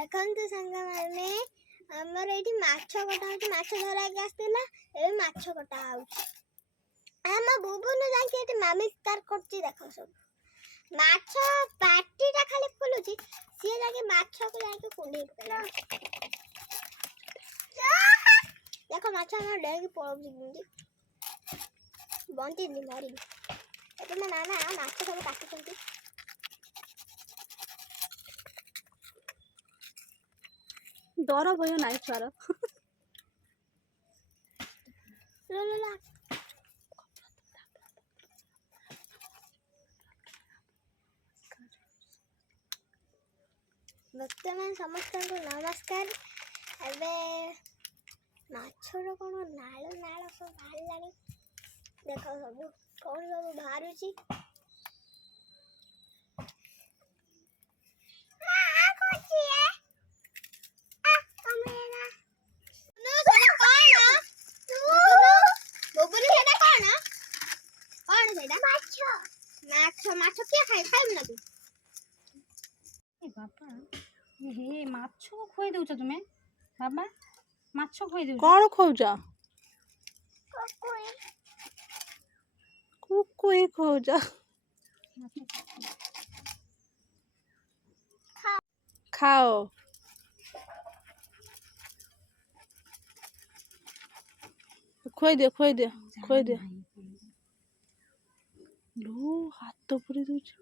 देखंतु संग माने हमर एठी माछ कटा होची माछ धरा के आस्तेला ए माछ कटा होची हम बुबुन जाके एठी मामी तार करची देखो सब माछ पाटीटा खाली फुलुची सिए जाके माछ को जाके कुंडी पकड़ा देखो माछ हम डेग पळुची किंदी बंती नी मरी एते ना ना माछ सब काटी चंती डर भय नाई छुआर लो लो ला वर्तमान समस्त को नमस्कार एबे माछर कोन नाळ नाळ सब बाहरलानी देखो सब कोन सब बाहरुची माछ क्या खाई खाई ना तू बाबा हे माछ को खोई दउछ तुमे बाबा माछ खोई दउछ कौन खोजा कुकुई खोजा खाओ खोई दे लो हाथ तो पूरी दउछ